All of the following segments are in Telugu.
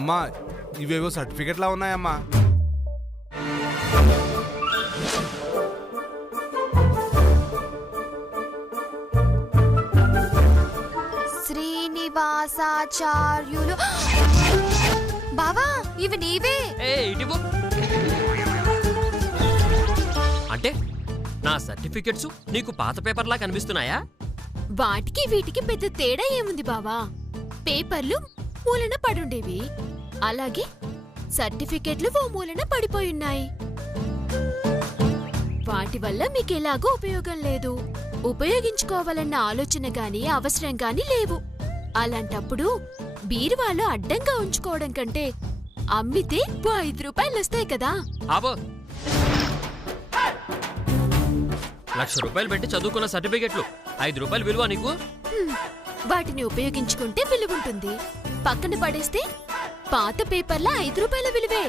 అమ్మా ఇవేవో సర్టిఫికెట్లా ఉన్నాయమ్మా. శ్రీనివాసాచార్యులు. బావా ఇవి నీవే. అంటే నా సర్టిఫికెట్స్ నీకు పాత పేపర్లా కనిపిస్తున్నాయా? వాటికి వీటికి పెద్ద తేడా ఏముంది బావా? పేపర్లు మూలన పడుండేవి, అలాగే సర్టిఫికెట్లు ఓ మూలన పడిపోయున్నాయి. వాటి వల్ల మీకెలాగో ఉపయోగం లేదు, ఉపయోగించుకోవాలన్న ఆలోచన గాని అవసరం గాని లేవు. అలాంటప్పుడు బీరువాలో అడ్డంగా ఉంచుకోవడం కంటే అమ్మితే 5 రూపాయలు వస్తాయి కదా. ఆబో, 1,00,000 రూపాయలు పెట్టి చదువుకున్న సర్టిఫికెట్లు 5 రూపాయలు విలువ నీకు? వాటిని ఉపయోగించుకుంటే విలువుంటుంది, పక్కన పడేస్తే పాత పేపర్లా 5 రూపాయల విలువే.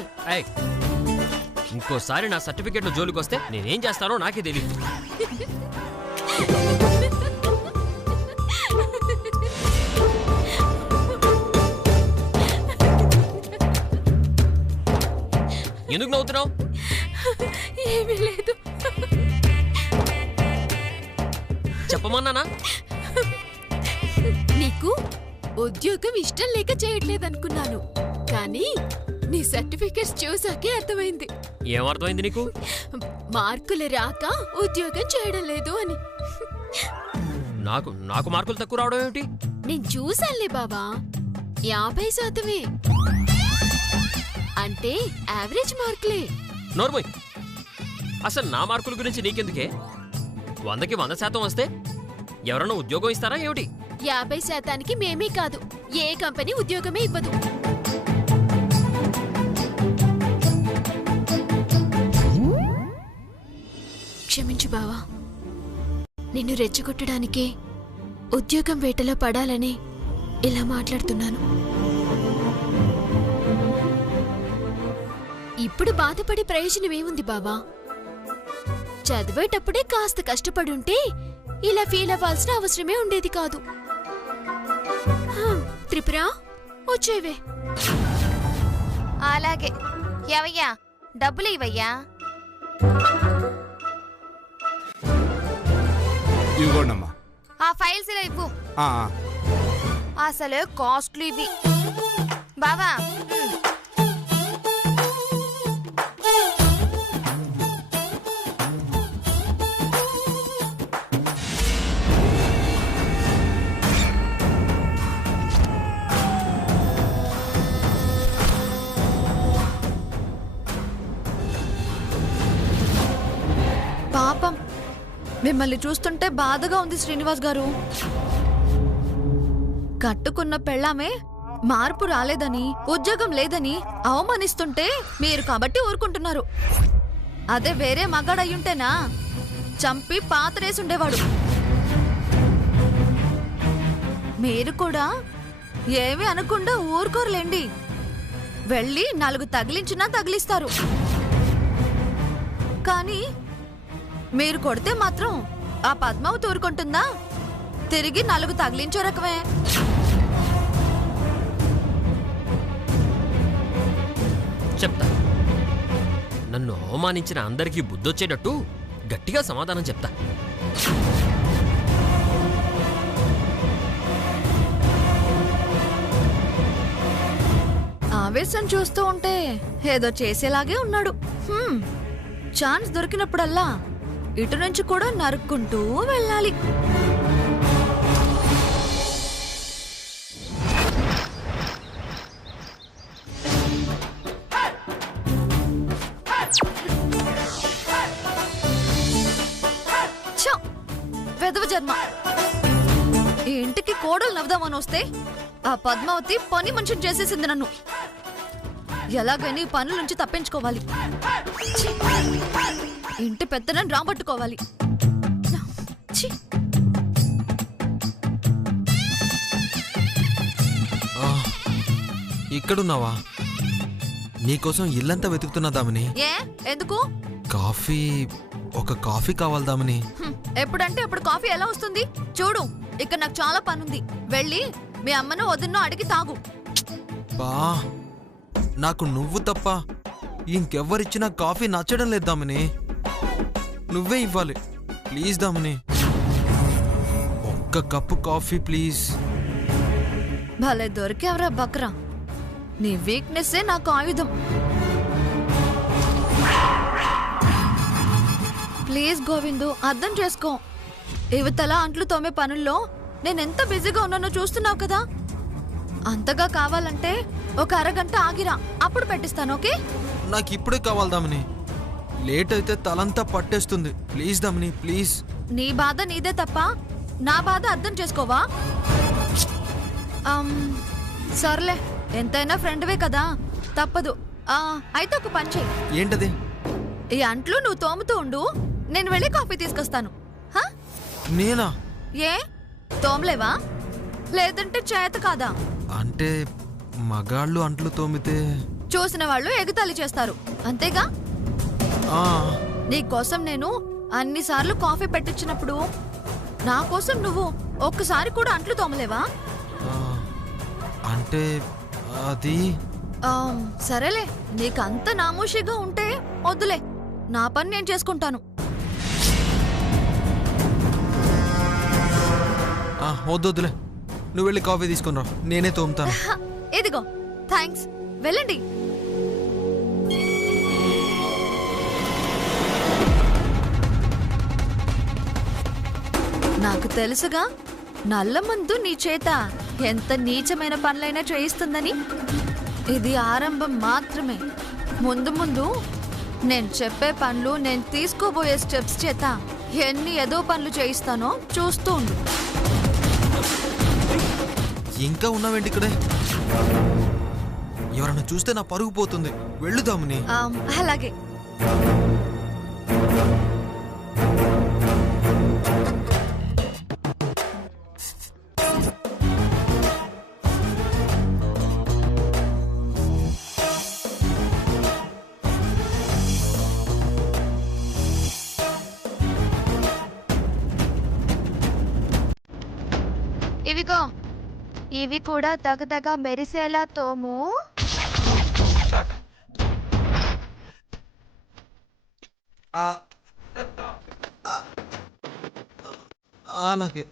ఇంకోసారి నా సర్టిఫికెట్లు జోలికొస్తే నేనేం చేస్తానో నాకే తెలియదు. ఎందుకు నవ్వుతున్నావు? ఏమీ లేదు. చెప్పమన్నానా? నీకు ఉద్యోగం ఇష్టం లేక చేయట్లేదనుకున్నాను, కానీ నీ సర్టిఫికెట్స్ చూసాకే అర్థమైంది. ఏమర్థమైంది నీకు? మార్కులు రాక ఉద్యోగం చేయడం లేదు అని. నాకు మార్కులు తక్కువ రావడం ఏమిటి? నేను చూసానులే బావా, 50%. అంటే యావరేజ్ మార్కులే. నోర్మోయ్, అసలు నా మార్కుల గురించి నీకెందుకే? 100కి 100% వస్తే ఎవరన్నా ఉద్యోగం ఇస్తారా ఏమిటి? 50%కి మేమే కాదు, ఏ కంపెనీ ఉద్యోగమే ఇవ్వదు. క్షమించు బావా, నిన్ను రెచ్చగొట్టడానికే ఉద్యోగం వేటలో పడాలని ఇలా మాట్లాడుతున్నాను. ఇప్పుడు బాధపడే ప్రయోజనమేముంది బావా? చదివేటప్పుడే కాస్త కష్టపడుంటే ఇలా ఫీల్ అవ్వాల్సిన అవసరమే ఉండేది కాదు. త్రిపుర వచ్చేవే. అలాగే. ఎవయ్యా డబ్బులు ఇవయ్యా? ఇవ్వండమ్మా. ఆ ఫైల్స్ ఇలా ఇవ్వు. అసలు కాస్ట్లీ ఇవి బావా. పాపం, మిమ్మల్ని చూస్తుంటే బాధగా ఉంది శ్రీనివాస్ గారు. కట్టుకున్న పెళ్ళామే మార్పు రాలేదని, ఉద్యోగం లేదని అవమానిస్తుంటే మీరు కాబట్టి ఊరుకుంటున్నారు. అదే వేరే మగాడయ్యుంటేనా చంపి పాతరేసుండేవాడు. మీరు కూడా ఏమీ అనకుండా ఊరుకోరులేండి, వెళ్ళి 4 తగిలించినా తగిలిస్తారు. కానీ మీరు కొడితే మాత్రం ఆ పద్మావతి ఊరుకుంటుందా? తిరిగి 4 తగిలించే రకమే. చెప్తా. నన్ను అవమానించిన అందరికీ బుద్ధొచ్చేటట్టు గట్టిగా సమాధానం చెప్తా. ఆవేశం చూస్తూ ఉంటే ఏదో చేసేలాగే ఉన్నాడు. ఛాన్స్ దొరికినప్పుడల్లా ఇటు నుంచి కూడా నరుక్కుంటూ వెళ్ళాలి. వెధవ జన్మ. ఈ ఇంటికి కోడలు నవ్వుదామని వస్తే ఆ పద్మావతి పని మనిషిని చేసేసింది నన్ను. ఎలాగైనా ఈ పనుల నుంచి తప్పించుకోవాలి. ఇంటి పెద్దనని రాబట్టుకోవాలి. ఇక్కడున్నావా? నీకోసం ఇల్లంతా వెతుకుతున్నదామని. ఎందుకు? ఒక కాఫీ కావాలి దామని. ఎప్పుడంటే అప్పుడు కాఫీ ఎలా వస్తుంది? చూడు, ఇక్కడ నాకు చాలా పనుంది. వెళ్ళి మీ అమ్మను వదిన్నో అడిగి తాగు. బా, నాకు నువ్వు తప్ప ఇంకెవ్వరిచ్చినా కాఫీ నచ్చడం లేదు దామిని. నువ్వే ఇవ్వాలి ప్లీజ్ దామిని. ఒక్క కప్పు కాఫీ ప్లీజ్. భలే దొరికేవరా బక్రా. నీ వీక్నెస్సే నాకు ఆయుధం. ప్లీజ్ గోవిందు, అర్థం చేసుకో. ఇవతల అంట్లు తోమే పనుల్లో నేనెంత బిజీగా ఉన్నానో చూస్తున్నావు కదా. అంతగా కావాలంటే ఒక అరగంట ఆగిరా, అప్పుడు పెట్టిస్తాను. ఓకే? నాకు ఇప్పుడే కావాలి దామిని. లేట్ అయితే తలంతా పట్టేస్తుంది. Please Damini please. నీ బాధ నీదే తప్ప నా బాధ అర్థం చేసుకోవా? సర్లే, ఎంతైనా ఫ్రెండ్వే కదా, తప్పదు. అయితే ఒక పని చెయ్యి. ఏంటది? ఈ అంట్లు నువ్వు తోముతూ ఉండు, నేను వెళ్ళి కాఫీ తీసుకొస్తాను. హా? నేనా? ఏ తోమలేవా? లేదంటే చేత కాదా? అంటే మగాళ్ళు అంట్లు తోమితే చూసిన వాళ్ళు ఎగతాళి చేస్తారు, అంతేగా? ఆ, నీకోసం నేను అన్నిసార్లు కాఫీ పెట్టించినప్పుడు నా కోసం నువ్వు ఒక్కసారి కూడా అంట్లు తోమలేవా? ఆ, అంటే అది సరేలే, నీకంత నామోషిగా ఉంటే వద్దులే, నా పని నేను చేసుకుంటాను. వద్దులే, నువ్వు వెళ్ళి కాఫీ తీసుకుని రా, నేనే తోముతాను. ఇదిగో థ్యాంక్స్, వెళ్ళండి. నాకు తెలుసుగా నల్ల మందు నీ చేత ఎంత నీచమైన పనులైనా చేయిస్తుందని. ఇది ఆరంభం మాత్రమే. ముందు ముందు నేను చెప్పే పనులు, నేను తీసుకోబోయే స్టెప్స్ చేత ఎన్ని ఏదో పనులు చేయిస్తానో చూస్తూ ఉండు. ఇంకా ఉన్నావేంటి ఇక్కడే? ఎవరైనా చూస్తే నా పరుగు పోతుంది. వెళ్ళుదాముని. అలాగే. ఇవిగో, ఇవి కూడా దగదగ మెరిసేలా తోము. అలాగే.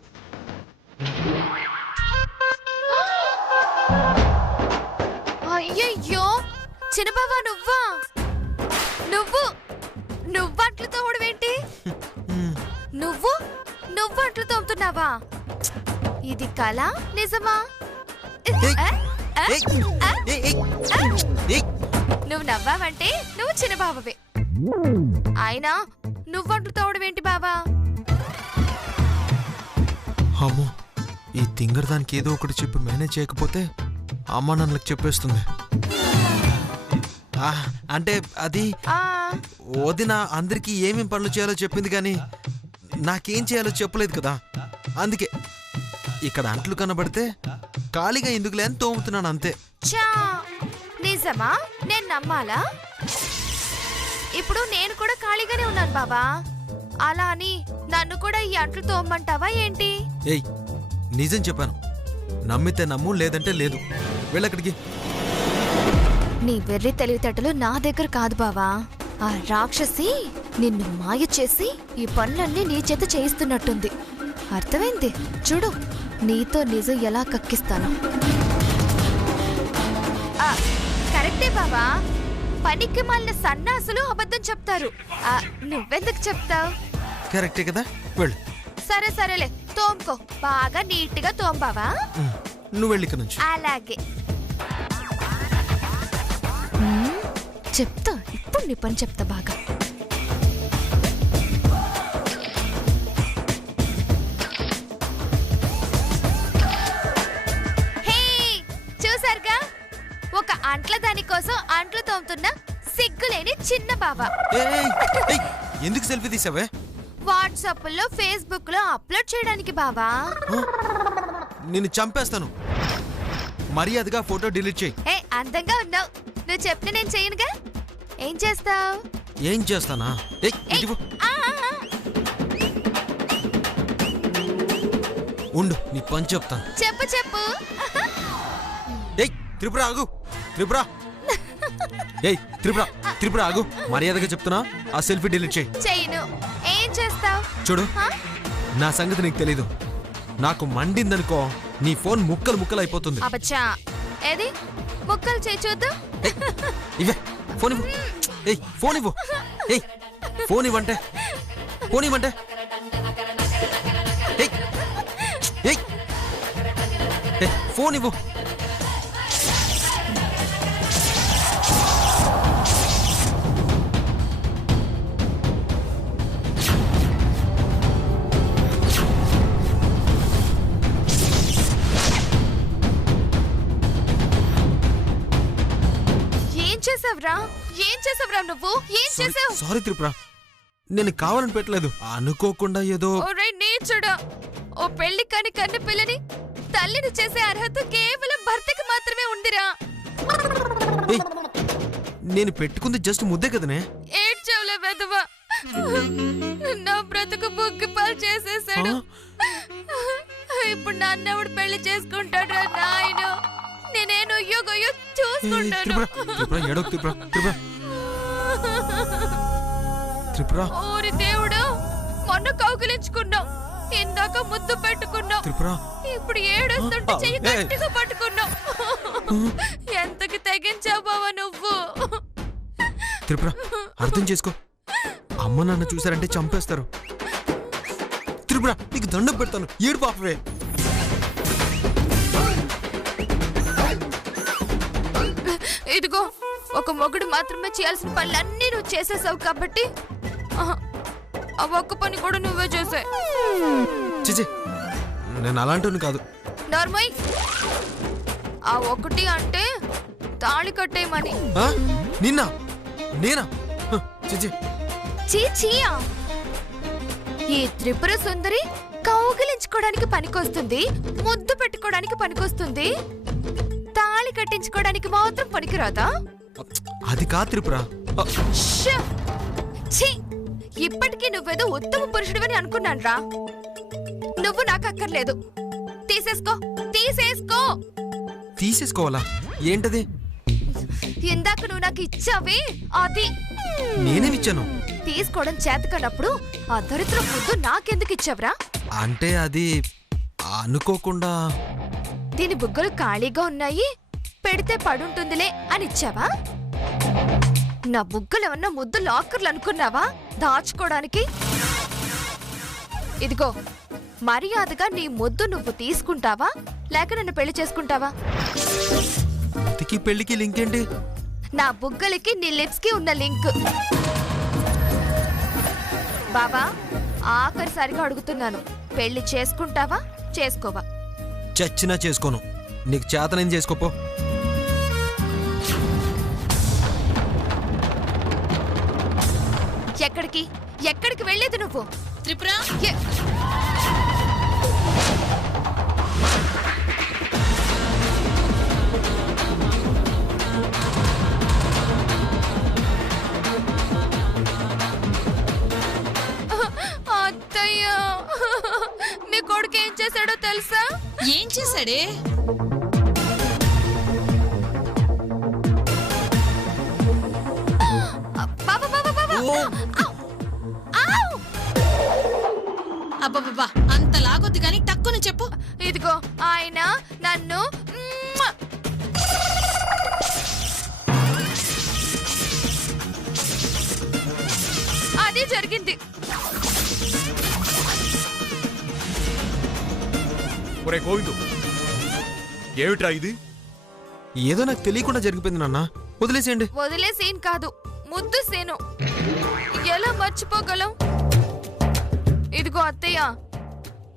అయ్యయ్యో, చిన్నబావా నువ్వా? నువ్వు అంట్లు తోమడమేంటి? నువ్వు అంట్లు తోముతున్నావా? ఇది కళ నిజమా? నువ్వు నవ్వావంటే నువ్వు చిన్నబావవే. అయినా నువ్వు అంట్లు తోమడమేంటి బావా? అమ్మో, ఈ తింగర్ దానికి ఏదో ఒకటి చెప్పి మేనేజ్ చేయకపోతే అమ్మ నన్నులకు చెప్పేస్తుంది. అంటే అది వదిన అందరికీ ఏమేం పనులు చేయాలో చెప్పింది, కానీ నాకేం చేయాలో చెప్పలేదు కదా. అందుకే ఇక్కడ అంట్లు కనబడితే ఖాళీగా ఎందుకులే అని తోముతున్నాను అంతే. చా, నిజమా? నేను నమ్మాలా? ఇప్పుడు నేను కూడా ఖాళీగానే ఉన్నాను బాబా. అలా అని నన్ను కూడా ఈ అంట్లు తోమ్మంటావా ఏంటి? ఏయ్, నిజం చెప్పాను. నమ్మితే నమ్ము, లేదంటే లేదు. వెళ్ళక్కడికి. నీ వెర్రి తెలివితేటలు నా దగ్గర కాదు బావా. ఆ రాక్షసి నిన్ను మాయ చేసి ఈ పనులన్నీ నీ చేత చేయిస్తున్నట్టుంది. అర్థమైంది? చూడు, నీతో నిజం ఎలా కక్కిస్తాను. కరెక్టే బావా. పనికి మాలిన సన్నాసులు అబద్ధం చెప్తారు. నువ్వెందుకు చెప్తావు? కరెక్టే కదా, వెళ్ళు. సరేలే, తోముకో. బాగా నీట్ గా తోంబావా. నువ్వు వెళ్ళి ఇక్కడ నుంచి. అలాగే చెప్తా. ఇప్పుడు నీ పని చెప్తా బాగా. చూసారుగా, ఒక అంట్ల దాని కోసం అంట్లు తోముతున్న సిగ్గులేని చిన్న బాబా. ఎందుకు సెల్ఫీ తీసావే? వాట్సాప్ లో, ఫేస్బుక్ లో అప్లోడ్ చేయడానికి బాబా. నిన్ను చంపేస్తాను. మర్యాదగా ఫోటో డిలీట్ చేయి. అందంగా ఉన్నావు. నువ్వు చెప్పిన నేను చేయనుగా. ఏం చేస్తావు? ఏం చేస్తానా? ఉండు, నీ పని చెప్తాను. చెప్పు. త్రిపుర ఆగు. త్రిపుర ఏయ్ త్రిపుర త్రిపుర ఆగు, మర్యాదగా చెప్తున్నా, ఆ సెల్ఫీ డిలీట్ చేయి. చెయ్యను. ఏం చేస్తావ్? చూడు, నా సంగతి నీకు తెలీదు. నాకు మండిందనుకో నీ ఫోన్ ముక్కలు ముక్కలు అయిపోతుంది. అబచ్చా, ఏది ముక్కలు చేయి చూద్దాం. ఏయ్, ఇవే ఫోన్ ఇవ్వు. ఏయ్ ఫోన్ ఇవ్వు. ఏయ్ ఫోన్ ఇవ్వంటే, ఫోన్ ఇవ్వంటే. ఏయ్ ఏయ్ ఏయ్, ఫోన్ ఇవ్వు. ఏం చేసావురా నువ్వు? ఏం చేసావు? సారీ త్రిపుర, నేను కావాలని పెట్టలేదు, అనుకోకుండా ఏదో. ఓరేయ్ నీచుడా, ఓ పెళ్లి కాని కన్న పిల్లని తల్లిని చేసే అర్హత కేవలం భర్తకి మాత్రమే ఉందిరా. ఏయ్, నేను పెట్టుకుంది జస్ట్ ముద్దే కదనే. ఏడ్చావులే వెధవా, నా బ్రతుకు బుగ్గి పాలు చేసేసాడు. ఇప్పుడు నన్నెవడు పెళ్లి చేసుకుంటాడు నాయను? నేనేను అయ్యోగయ్యో చూసుకుంటాను. త్రిపుర ఏడో, త్రిపుర త్రిపుర త్రిపుర. ఓరి దేవుడు, మొన్న కౌగిలించుకున్నావు, ఇందాక ముద్దు పెట్టుకున్నావు, త్రిపుర ఇప్పుడు ఏడుస్తుంటే చెయ్యి గట్టిగా పట్టుకున్నావు. ఎంతకి తెగించావు బావా నువ్వు? త్రిపుర అర్థం చేసుకో, అమ్మ నాన్న చూసారంటే చంపేస్తారు. త్రిపుర నీకు దండం పెడతాను, ఏడు పాపవే. ఇదిగో, ఒక మొగుడు మాత్రమే చేయాల్సిన పనులన్నీ నువ్వు చేసేసావు కాబట్టి ఆ ఒక్క పని కూడా నువ్వే చేసే. చిచి, నేను అలాంటిని కాదు. నార్మల్, ఆ ఒకటి అంటే తాళి కట్టేయమని. నిన్న నేనా? చిచి చీచియా, ఈ త్రిపుర సుందరి కౌగిలించుకోవడానికి పనికొస్తుంది, ముద్దు పెట్టుకోవడానికి పనికొస్తుంది, తాళి కట్టించుకోవడానికి మాత్రం పనికిరాదా? అది కా త్రిపుర. ఇప్పటికీ నువ్వేదో ఉత్తమ పురుషుడివని అనుకున్నాను రా. నువ్వు నాకు అక్కర్లేదు, తీసేసుకో తీసేసుకో. తీసేసుకోవాలా? ఏంటది? ఇందాక నువ్వు నాకు ఇచ్చావే అది. నేనేమిచ్చాను? తీసుకోవడం చేతకన్నప్పుడు ఆ దరిద్ర ముద్దు నాకెందుకు ఇచ్చావురా? అంటే అది అనుకోకుండా. దీని బుగ్గలు ఖాళీగా ఉన్నాయి, పెడితే పడుంటుందిలే అని ఇచ్చావా? నా బుగ్గలు ఏమన్నా ముద్దు లాకర్లు అనుకున్నావా దాచుకోవడానికి? ఇదిగో, మర్యాదగా నీ ముద్దు నువ్వు తీసుకుంటావా లేక నన్ను పెళ్లి చేసుకుంటావా? పెళ్లికి లింక్ ఏంటి? నా బుగ్గలకి నీ లిప్స్ కి ఉన్న లింక్. బాబా, ఆఖరిసారిగా అడుగుతున్నాను, పెళ్లి చేసుకుంటావా చేసుకోవా? చచ్చినా చేసుకోను, నీకు చేతనేం చేసుకోపో. ఎక్కడికి ఎక్కడికి వెళ్ళేది నువ్వు? త్రిపుర, అత్తయ్య, మీ కొడుకు ఏం చేశాడో తెలుసా? ఏం చేశాడే? అబ్బబ్బా, అంత లాగొద్దు కానీ టక్కున చెప్పు. ఇదిగో, ఆయన నన్ను అది జరిగింది. ఒరే గోవిందు, ఏమిట్రా ఇది? ఏదో నాకు తెలియకుండా జరిగిపోయింది నాన్న, వదిలేసేయండి. వదిలేసేం కాదు, ముద్దు సేను. ఎలా మర్చిపోగలం? ఇదిగో అత్తయ్య,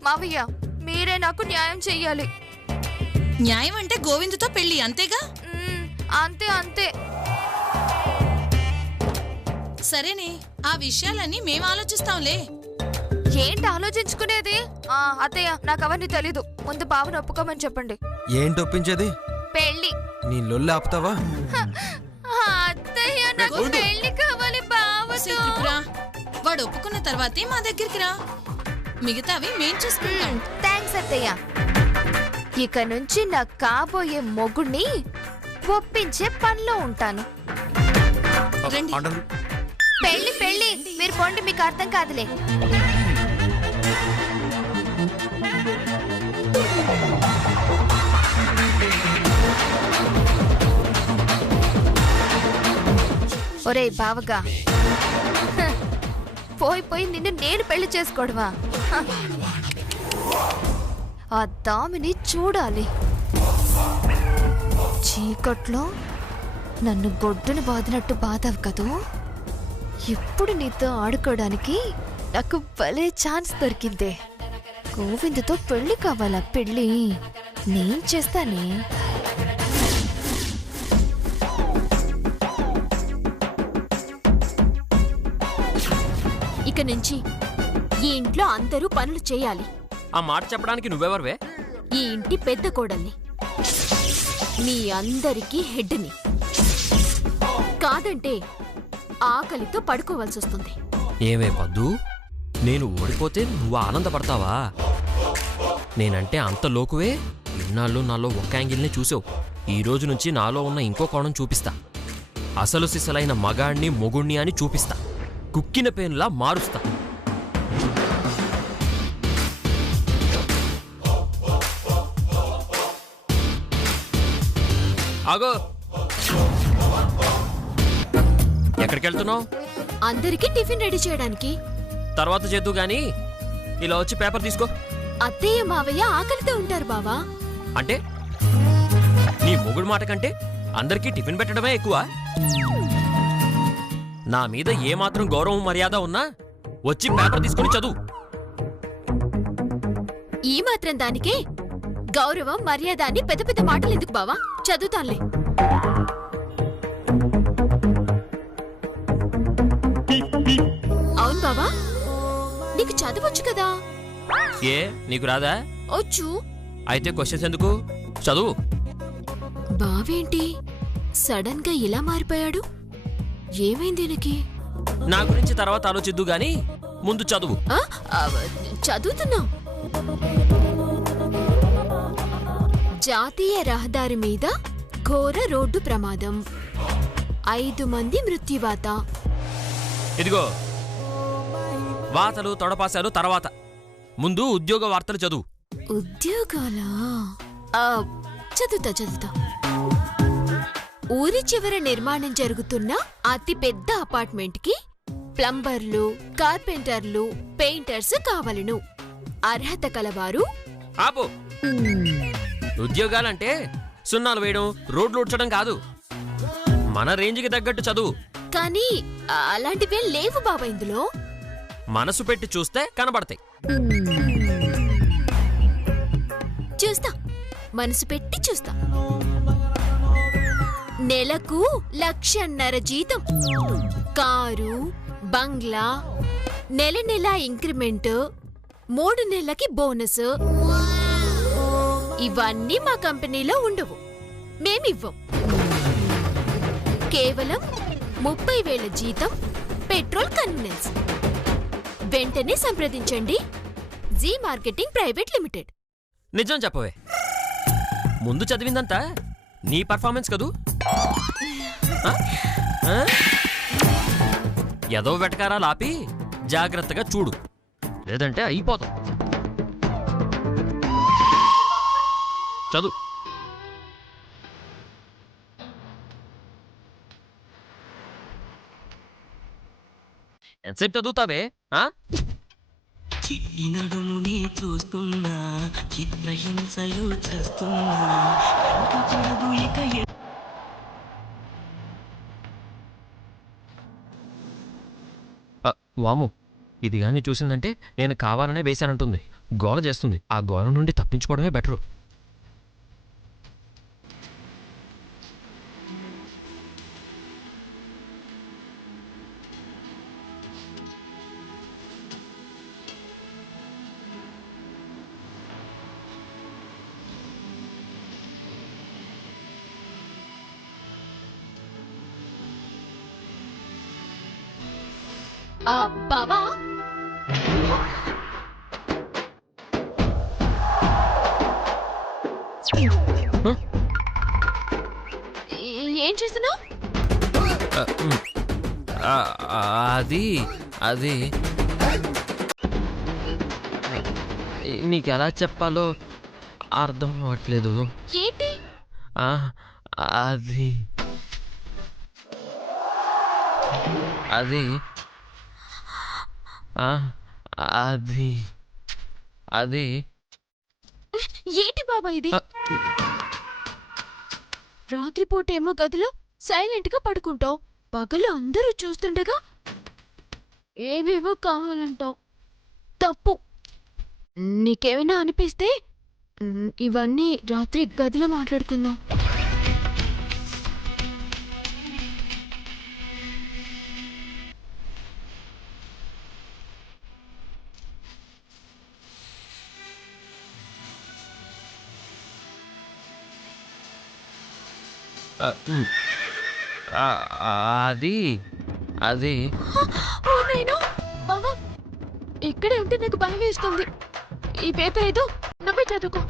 మావయ్య, మీరే నాకు న్యాయం చెయ్యాలి. న్యాయం అంటే గోవిందుతో పెళ్లి, అంతేగా? అంతే అంతే. సరేనే, ఆ విషయాలన్నీ మేం ఆలోచిస్తాంలే. ఏంటి ఆలోచించుకునేది? అత్తయ్య, నాకు అవన్నీ తెలీదు. ముందు బావను ఒప్పుకోమని చెప్పండి. ఏంటి ఒప్పించేది? పెళ్లి. నీ లొల్లి ఆపుతావా? అత్తయ్య, నాకు పెళ్లి కావాలి బావతో. వాడు ఒప్పుకున్న తర్వాతే మా దగ్గరికి రా, మిగతావి మేం చూసుకుంటాం. థ్యాంక్స్ అత్తయ్య. ఇక నుంచి నా కాబోయే మొగుణ్ణి ఒప్పించే పనిలో ఉంటాను. రండి. అండలు పెళ్లి పెళ్లి మీరు పొండి, మీకు అర్థం కాదులే. ఒరే బావగా, హ, పోయి నిన్ను నేను పెళ్లి చేసుకోవడమా? హ. ఆ దామిని చూడాలి. చీకట్లో నన్ను గొడ్డును బాదినట్టు బాధావు కదూ. ఇప్పుడు నీతో ఆడుకోవడానికి నాకు భలే ఛాన్స్ దొరికిందే. గోవిందతో పెళ్లి కావాలా? పెళ్లి నేను చేస్తానే. ఇక నుంచి ఈ ఇంట్లో అందరూ పనులు చేయాలి. ఆ మాట చెప్పడానికి నువ్వెవరివే? ఈ ఇంటి పెద్ద కోడల్ని, మీ అందరికీ హెడ్ని. కాదంటే ఆకలితో పడుకోవాల్సి వస్తుంది. ఏమే పద్దు, నేను ఓడిపోతే నువ్వు ఆనందపడతావా? నేనంటే అంత లోకువే. ఇన్నాళ్ళు నాలో ఒక్క యాంగిల్ని చూసావు. ఈ రోజు నుంచి నాలో ఉన్న ఇంకో కోణం చూపిస్తా. అసలు సిసలైన మగాణ్ణి మొగుణ్ణి అని చూపిస్తా. కుక్కిన పేనులా మారుస్తా. ఆగో, ఎక్కడికి వెళ్తున్నావు? అందరికీ టిఫిన్ రెడీ చేయడానికి. తర్వాత చేద్దు గాని ఇలా వచ్చి పేపర్ తీసుకో. అత్తయ్య మావయ్య ఆకలితో ఉంటారు బావా. అంటే నీ మొగుడు మాట కంటే అందరికీ టిఫిన్ పెట్టడమే ఎక్కువ. నా మీద ఏమాత్రం గౌరవం మర్యాద ఉన్నా వచ్చి పేపర్ తీసుకుని చదువు. ఈ మాత్రం దానికే గౌరవం మర్యాద అని పెద్ద పెద్ద మాటలు ఎందుకు బావా? చదువుతానులే. అవును బావా, నీకు చదవచ్చు కదా? ఏ నీకు రాదా? వచ్చు. అయితే క్వశ్చన్స్ ఎందుకు? చదువు. బావేంటి సడన్ గా ఇలా మారిపోయాడు? ఏమైంది దీనికి? నా గురించి తర్వాత ఆలోచిద్దు గాని ముందు చదువు. చదువుతున్నా. జాతీయ రహదారి మీద ఘోర రోడ్డు ప్రమాదం, 5 మంది మృత్యువాత. ఇదిగో వార్తలు తొడపాశాలు తర్వాత, ముందు ఉద్యోగ వార్తలు చదువు. ఉద్యోగాలా? చదువుతా. ఊరి చివర నిర్మాణం జరుగుతున్న అతి పెద్ద అపార్ట్మెంట్ కి ప్లంబర్లు, కార్పెంటర్లు, పెయింటర్స్ కావలను. అర్హత కలవారు. ఆపు. ఉద్యోగాలంటే సున్నాలు వేయడం, రోడ్లు ఉడ్చడం కాదు. మన రేంజ్కి తగ్గట్టు చదువు. కానీ అలాంటివేం లేవు బాబా ఇందులో. మనసు పెట్టి చూస్తే కనబడతాయి. చూస్తా, మనసు పెట్టి చూస్తా. నెలకు 1,50,000 జీతం, కారు, బంగ్లా, నెల నెల ఇంక్రిమెంట్, 3 నెలలకి బోనస్. ఇవన్నీ మా కంపెనీలో ఉండవు, మేమివ్వం. కేవలం 30,000 జీతం, పెట్రోల్ కన్వీనెన్స్. వెంటనే సంప్రదించండి జీ మార్కెటింగ్ ప్రైవేట్ లిమిటెడ్. నిజం చెప్పవే, ముందు చదివిందంతా నీ పర్ఫార్మెన్స్ కదూ? ఏదో వెటకారాలు ఆపి జాగ్రత్తగా చూడు, లేదంటే అయిపోతాం. చదువు. ఎంతసేపు చదువుతావే? చిట్టి నడుముని చూస్తున్నా, చిత్రహింసలు చేస్తున్నా, ఇక వాము, ఇది కానీ చూసిందంటే నేను కావాలనే వేశానంటుంది. గోల చేస్తుంది. ఆ గోల నుండి తప్పించుకోవడమే బెటరు. బావా, ఏం చేస్తున్నావు? అది అది నీకు ఎలా చెప్పాలో అర్థం అవ్వట్లేదు. ఏంటి? ఆ, అది అది ఆ, అది అది ఏంటి బాబా ఇది? ఆ. రాత్రిపూట ఏమో గదిలో సైలెంట్ గా పడుకుంటావు, పగలు అందరూ చూస్తుండగా ఏవేవో కావాలంటావు. తప్పు. నీకేమైనా అనిపిస్తే ఇవన్నీ రాత్రి గదిలో మాట్లాడుకుందాం. అది అది ఓ నాయనో! బావా, ఇక్కడే ఉంటే నాకు భయం వేస్తుంది. ఈ పేపర్ ఏదో నువ్వే చదువుకో.